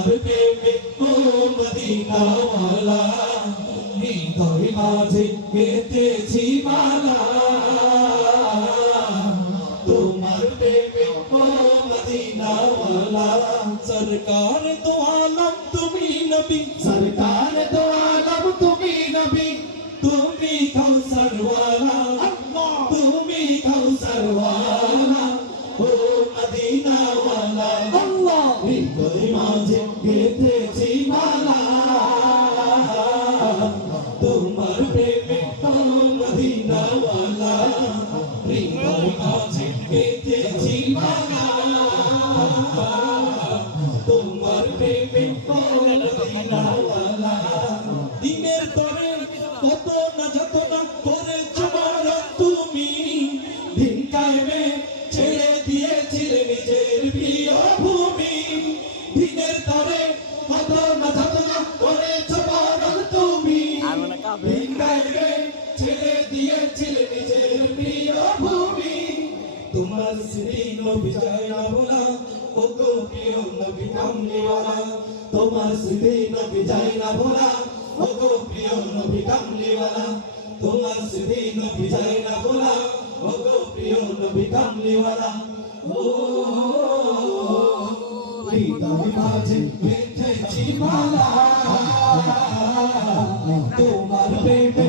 তোমার প্রেমে ও মদিনাওয়ালা হৃদয় মাঝে গেঁথেছি মালা তোমার প্রেমে ও মদিনাওয়ালা সরকার তো আলম তুমি নবী সরকার তো আলম তুমি নবী তুমি কাউসার ওয়ালা তুমি কাউসার ওয়ালা ও মদিনা ওয়ালা আল্লাহ হৃদয় মাঝে গেঁথেছি মালা তোমার প্রেমে ও মদিনা ওয়ালা হৃদয় মাঝে গেঁথেছি মালা তোমার প্রেমে ও মদিনা ওয়ালা দিনের তরে কত না যত না করেছো মারণ তুমি দিন কায়েমে ছেড়ে দিয়েছিলে নিজের প্রিয় ভূমি দিনের তরে কত না যত না করেছো মারণ তুমি দিন কায়েমে ছেড়ে দিয়েছিলে নিজের প্রিয় ভূমি তোমার স্মৃতি নবী যায় না ভোলা ও গো প্রিয় নবী কামলিওয়ালা তোমার স্মৃতি নবী যায় না ভোলা ও গো প্রিয় নবী কামলিওয়ালা তোমার স্মৃতি নবী যায় না ভোলা ও গো প্রিয় নবী কামলিওয়ালা ও হৃদয় মাঝে গেঁথেছি মালা তোমার প্রেমে